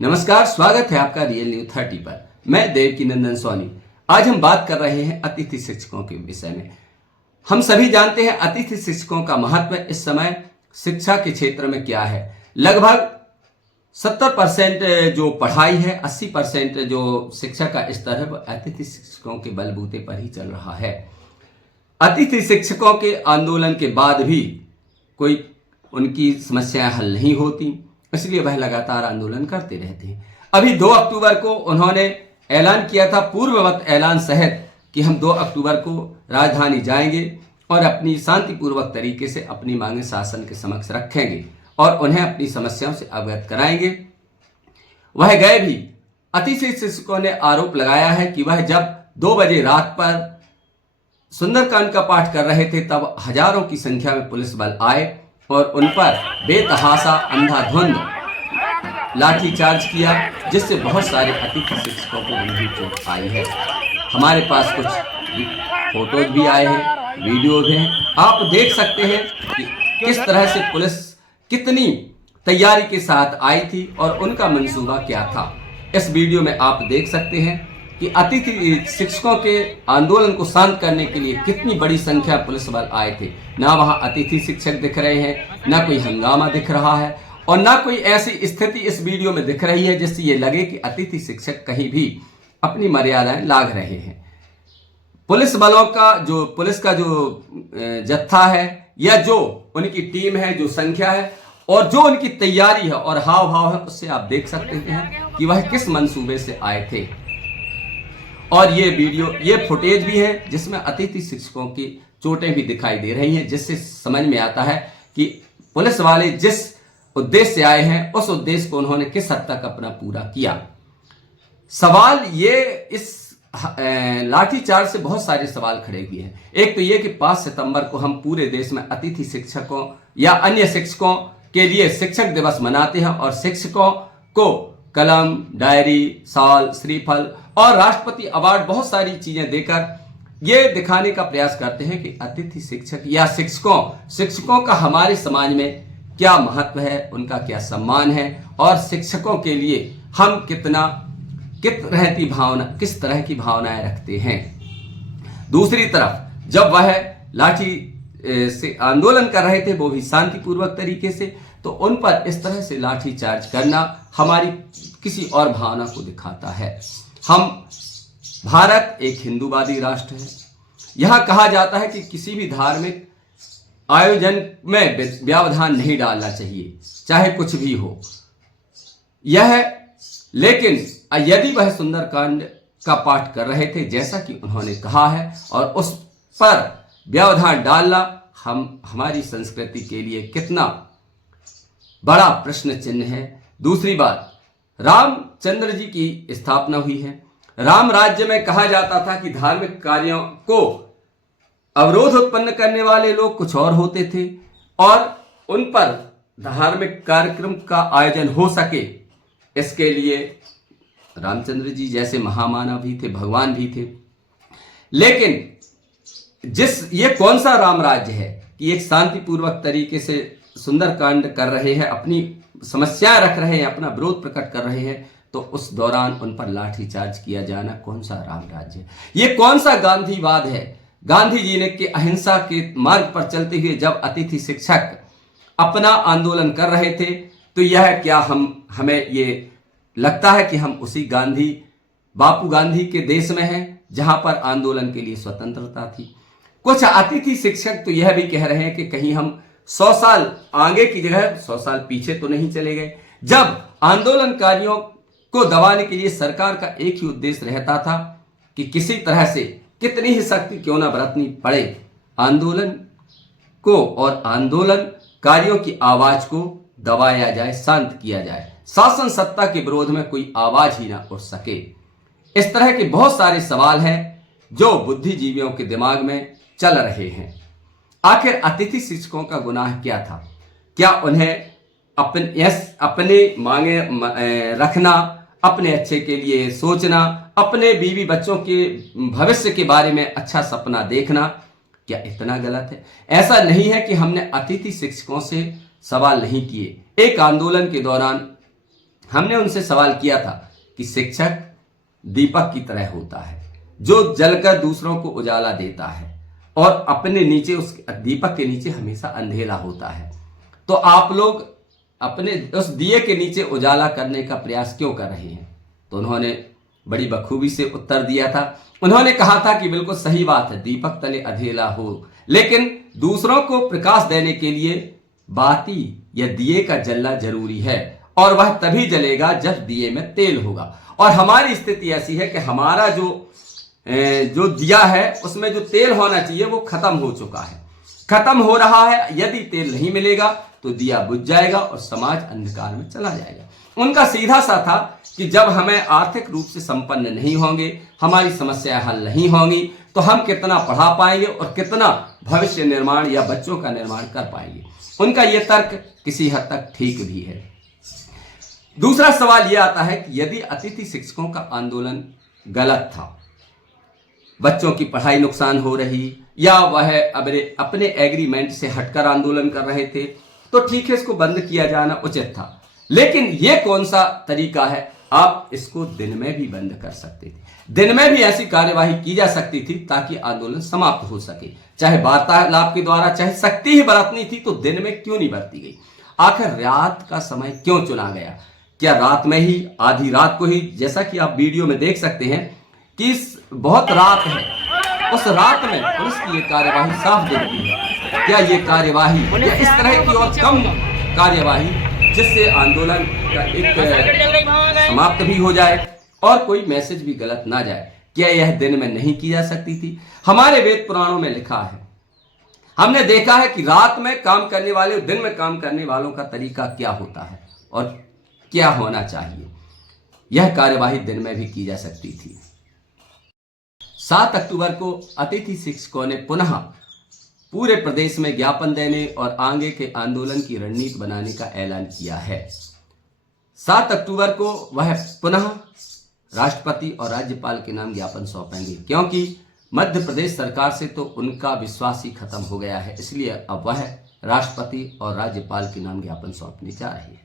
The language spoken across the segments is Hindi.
नमस्कार, स्वागत है आपका रियल न्यूज 30 पर। मैं देवकीनंदन सोनी। आज हम बात कर रहे हैं अतिथि शिक्षकों के विषय में। हम सभी जानते हैं अतिथि शिक्षकों का महत्व इस समय शिक्षा के क्षेत्र में क्या है। लगभग 70% जो पढ़ाई है, 80% जो शिक्षा का स्तर है, वह अतिथि शिक्षकों के बलबूते पर ही चल रहा है। अतिथि शिक्षकों के आंदोलन के बाद भी कोई उनकी समस्याएं हल नहीं होती, इसलिए वह लगातार आंदोलन करते रहते हैं। अभी 2 अक्टूबर को उन्होंने ऐलान किया था, पूर्ववत ऐलान सहित, कि हम 2 अक्टूबर को राजधानी जाएंगे और अपनी शांतिपूर्वक तरीके से अपनी मांगें शासन के समक्ष रखेंगे और उन्हें अपनी समस्याओं से अवगत कराएंगे। वह गए भी। अतिथि शिक्षकों ने आरोप लगाया है कि वह जब 2 बजे रात पर सुंदरकांड का पाठ कर रहे थे, तब हजारों की संख्या में पुलिस बल आए और उन पर बेतहाशा अंधाधुंध लाठीचार्ज किया, जिससे बहुत सारे अतिथि शिक्षकों को गंभीर चोट आई है। हमारे पास कुछ फोटोज भी आए हैं, वीडियोज हैं। आप देख सकते हैं कि किस तरह से पुलिस कितनी तैयारी के साथ आई थी और उनका मंसूबा क्या था। इस वीडियो में आप देख सकते हैं कि अतिथि शिक्षकों के आंदोलन को शांत करने के लिए कितनी बड़ी संख्या पुलिस बल आए थे। ना वहां अतिथि शिक्षक दिख रहे हैं, ना कोई हंगामा दिख रहा है और ना कोई ऐसी स्थिति इस वीडियो में दिख रही है जिससे ये लगे कि अतिथि शिक्षक कहीं भी अपनी मर्यादाएं लांघ रहे हैं। पुलिस बलों का जो जत्था है या जो उनकी टीम है, जो संख्या है और जो उनकी तैयारी है और हाव भाव है, उससे आप देख सकते हैं कि वह किस मंसूबे से आए थे। और ये वीडियो, ये फुटेज भी है जिसमें अतिथि शिक्षकों की चोटें भी दिखाई दे रही हैं, जिससे समझ में आता है कि पुलिस वाले जिस उद्देश्य से आए हैं उस उद्देश्य को उन्होंने किस हद तक अपना पूरा किया। सवाल ये, इस लाठीचार्ज से बहुत सारे सवाल खड़े हुए हैं। एक तो ये कि 5 सितंबर को हम पूरे देश में अतिथि शिक्षकों या अन्य शिक्षकों के लिए शिक्षक दिवस मनाते हैं और शिक्षकों को कलम, डायरी, शाल, श्रीफल और राष्ट्रपति अवार्ड, बहुत सारी चीजें देकर ये दिखाने का प्रयास करते हैं कि अतिथि शिक्षक या शिक्षकों का हमारे समाज में क्या महत्व है, उनका क्या सम्मान है और शिक्षकों के लिए हम किस तरह की भावनाएं रखते हैं। दूसरी तरफ जब वह लाठी से आंदोलन कर रहे थे, वो भी शांतिपूर्वक तरीके से, तो उन पर इस तरह से लाठी चार्ज करना हमारी किसी और भावना को दिखाता है। भारत एक हिंदूवादी राष्ट्र है। यहां कहा जाता है कि किसी भी धार्मिक आयोजन में व्यवधान नहीं डालना चाहिए, चाहे कुछ भी हो। लेकिन यदि वह सुंदरकांड का पाठ कर रहे थे, जैसा कि उन्होंने कहा है, और उस पर व्यवधान डालना हमारी संस्कृति के लिए कितना बड़ा प्रश्न चिन्ह है। दूसरी बात, रामचंद्र जी की स्थापना हुई है। राम राज्य में कहा जाता था कि धार्मिक कार्यों को अवरोध उत्पन्न करने वाले लोग कुछ और होते थे और उन पर धार्मिक कार्यक्रम का आयोजन हो सके, इसके लिए रामचंद्र जी जैसे महामानव भी थे, भगवान भी थे। लेकिन ये कौन सा राम राज्य है कि एक शांतिपूर्वक तरीके से सुंदरकांड कर रहे हैं, अपनी समस्याएं रख रहे हैं, अपना विरोध प्रकट कर रहे हैं, तो उस दौरान उन पर लाठीचार्ज किया जाना कौन सा राम राज्य है? ये कौन सा गांधीवाद है? गांधी जी ने के अहिंसा के मार्ग पर चलते हुए जब अतिथि शिक्षक अपना आंदोलन कर रहे थे, तो यह क्या हमें ये लगता है कि हम उसी बापू गांधी के देश में हैं जहां पर आंदोलन के लिए स्वतंत्रता थी? कुछ अतिथि शिक्षक तो यह भी कह रहे हैं कि कहीं हम 100 साल आगे की जगह 100 साल पीछे तो नहीं चले गए, जब आंदोलनकारियों को दबाने के लिए सरकार का एक ही उद्देश्य रहता था कि किसी तरह से, कितनी ही शक्ति क्यों ना बरतनी पड़े, आंदोलन को और आंदोलनकारियों की आवाज को दबाया जाए, शांत किया जाए, शासन सत्ता के विरोध में कोई आवाज ही ना उठ सके। इस तरह के बहुत सारे सवाल हैं जो बुद्धिजीवियों के दिमाग में चल रहे हैं। आखिर अतिथि शिक्षकों का गुनाह क्या था? क्या उन्हें अपने मांगे रखना, अपने अच्छे के लिए सोचना, अपने बीवी बच्चों के भविष्य के बारे में अच्छा सपना देखना, क्या इतना गलत है? ऐसा नहीं है कि हमने अतिथि शिक्षकों से सवाल नहीं किए। एक आंदोलन के दौरान हमने उनसे सवाल किया था कि शिक्षक दीपक की तरह होता है जो जलकर दूसरों को उजाला देता है और अपने नीचे उस दीपक के नीचे हमेशा अंधेरा होता है, तो आप लोग अपने उस दिए के नीचे उजाला करने का प्रयास क्यों कर रहे हैं? तो उन्होंने बड़ी बखूबी से उत्तर दिया था। उन्होंने कहा था कि बिल्कुल सही बात है, दीपक तले अंधेरा हो, लेकिन दूसरों को प्रकाश देने के लिए बाती या दिए का जलना जरूरी है और वह तभी जलेगा जब दिए में तेल होगा। और हमारी स्थिति ऐसी है कि हमारा जो दिया है उसमें जो तेल होना चाहिए वो खत्म हो चुका है, खत्म हो रहा है। यदि तेल नहीं मिलेगा तो दिया बुझ जाएगा और समाज अंधकार में चला जाएगा। उनका सीधा सा था कि जब हमें आर्थिक रूप से संपन्न नहीं होंगे, हमारी समस्याएं हल नहीं होंगी, तो हम कितना पढ़ा पाएंगे और कितना भविष्य निर्माण या बच्चों का निर्माण कर पाएंगे। उनका यह तर्क किसी हद तक ठीक भी है। दूसरा सवाल यह आता है कि यदि अतिथि शिक्षकों का आंदोलन गलत था, बच्चों की पढ़ाई नुकसान हो रही या वह अपने एग्रीमेंट से हटकर आंदोलन कर रहे थे, तो ठीक है, इसको बंद किया जाना उचित था। लेकिन यह कौन सा तरीका है? आप इसको दिन में भी बंद कर सकते थे, दिन में भी ऐसी कार्यवाही की जा सकती थी ताकि आंदोलन समाप्त हो सके, चाहे वार्तालाप के द्वारा, चाहे सख्ती ही बरतनी थी तो दिन में क्यों नहीं बरती गई? आखिर रात का समय क्यों चुना गया? क्या रात में ही, आधी रात को ही, जैसा कि आप वीडियो में देख सकते हैं कि बहुत रात है, उस रात में पुलिस की ये कार्यवाही साफ दिखती है। क्या ये कार्यवाही या इस तरह की और कम कार्यवाही जिससे आंदोलन का एक समाप्त भी हो जाए और कोई मैसेज भी गलत ना जाए, क्या यह दिन में नहीं की जा सकती थी? हमारे वेद पुराणों में लिखा है, हमने देखा है कि रात में काम करने वाले और दिन में काम करने वालों का तरीका क्या होता है और क्या होना चाहिए। यह कार्यवाही दिन में भी की जा सकती थी। 7 अक्टूबर को अतिथि शिक्षकों ने पुनः पूरे प्रदेश में ज्ञापन देने और आगे के आंदोलन की रणनीति बनाने का ऐलान किया है। 7 अक्टूबर को वह पुनः राष्ट्रपति और राज्यपाल के नाम ज्ञापन सौंपेंगे, क्योंकि मध्य प्रदेश सरकार से तो उनका विश्वास ही खत्म हो गया है, इसलिए अब वह राष्ट्रपति और राज्यपाल के नाम ज्ञापन सौंपने जा रहे हैं।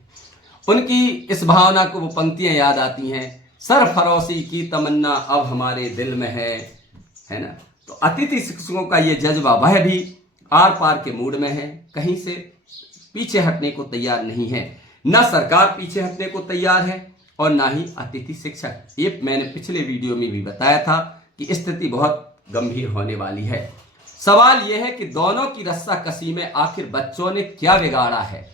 उनकी इस भावना को वो पंक्तियां याद आती हैं, सरफरोशी की तमन्ना अब हमारे दिल में है ना। तो अतिथि शिक्षकों का ये जज्बा, वह भी आर पार के मूड में है, कहीं से पीछे हटने को तैयार नहीं है। न सरकार पीछे हटने को तैयार है और ना ही अतिथि शिक्षक। ये मैंने पिछले वीडियो में भी बताया था कि स्थिति बहुत गंभीर होने वाली है। सवाल यह है कि दोनों की रस्साकसी में आखिर बच्चों ने क्या बिगाड़ा है?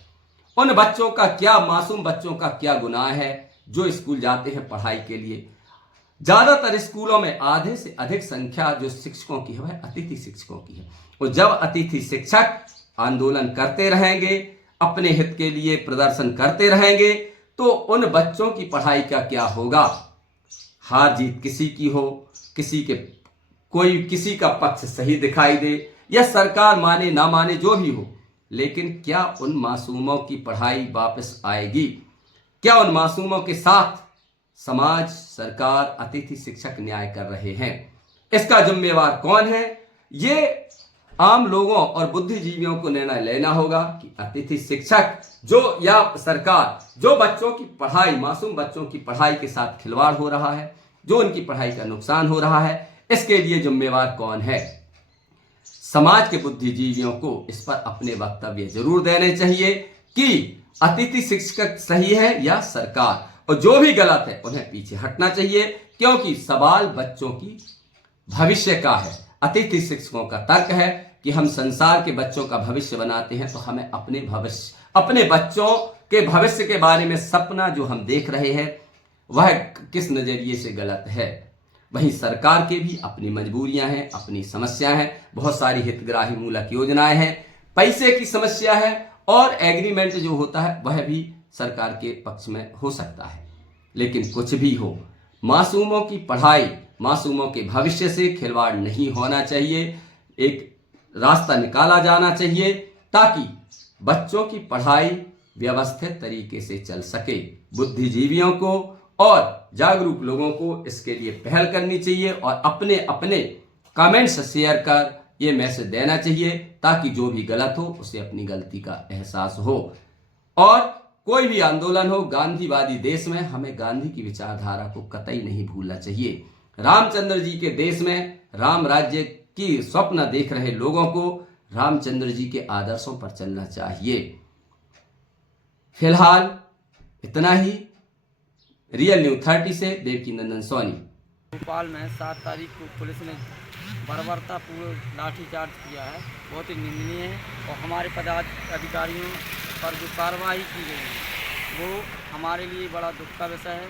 उन बच्चों का क्या, मासूम बच्चों का क्या गुनाह है जो स्कूल जाते हैं पढ़ाई के लिए? ज्यादातर स्कूलों में आधे से अधिक संख्या जो शिक्षकों की है वह अतिथि शिक्षकों की है। और जब अतिथि शिक्षक आंदोलन करते रहेंगे, अपने हित के लिए प्रदर्शन करते रहेंगे, तो उन बच्चों की पढ़ाई का क्या होगा? हार जीत किसी की हो, किसी का पक्ष सही दिखाई दे या सरकार माने ना माने, जो भी हो, लेकिन क्या उन मासूमों की पढ़ाई वापस आएगी? क्या उन मासूमों के साथ समाज, सरकार, अतिथि शिक्षक न्याय कर रहे हैं? इसका जिम्मेवार कौन है? ये आम लोगों और बुद्धिजीवियों को निर्णय लेना होगा कि अतिथि शिक्षक जो या सरकार जो बच्चों की पढ़ाई, मासूम बच्चों की पढ़ाई के साथ खिलवाड़ हो रहा है, जो उनकी पढ़ाई का नुकसान हो रहा है, इसके लिए जिम्मेवार कौन है? समाज के बुद्धिजीवियों को इस पर अपने वक्तव्य जरूर देने चाहिए कि अतिथि शिक्षक सही है या सरकार, और जो भी गलत है उन्हें पीछे हटना चाहिए, क्योंकि सवाल बच्चों की भविष्य का है। अतिथि शिक्षकों का तर्क है कि हम संसार के बच्चों का भविष्य बनाते हैं, तो हमें अपने बच्चों के भविष्य के बारे में सपना जो हम देख रहे हैं वह किस नजरिए से गलत है। वहीं सरकार के भी अपनी मजबूरियां हैं, अपनी समस्याएं हैं, बहुत सारी हितग्राही मूलक योजनाएं हैं, पैसे की समस्या है और एग्रीमेंट जो होता है वह भी सरकार के पक्ष में हो सकता है। लेकिन कुछ भी हो, मासूमों की पढ़ाई, मासूमों के भविष्य से खिलवाड़ नहीं होना चाहिए। एक रास्ता निकाला जाना चाहिए ताकि बच्चों की पढ़ाई व्यवस्थित तरीके से चल सके। बुद्धिजीवियों को और जागरूक लोगों को इसके लिए पहल करनी चाहिए और अपने अपने कमेंट्स शेयर कर ये मैसेज देना चाहिए ताकि जो भी गलत हो उसे अपनी गलती का एहसास हो और कोई भी आंदोलन हो गांधीवादी देश में, हमें गांधी की विचारधारा को कतई नहीं भूलना चाहिए। रामचंद्र जी के देश में राम राज्य की स्वप्न देख रहे लोगों को रामचंद्र जी के आदर्शों पर चलना चाहिए। फिलहाल इतना ही। रियल न्यूज 30 से देवकीनंदन सोनी। भोपाल में 7 तारीख को पुलिस ने बर्बरतापूर्वक लाठीचार्ज किया है, बहुत ही निंदनीय है। और हमारे पदाधिकारियों पर जो कार्रवाई की गई है वो हमारे लिए बड़ा दुख का विषय है।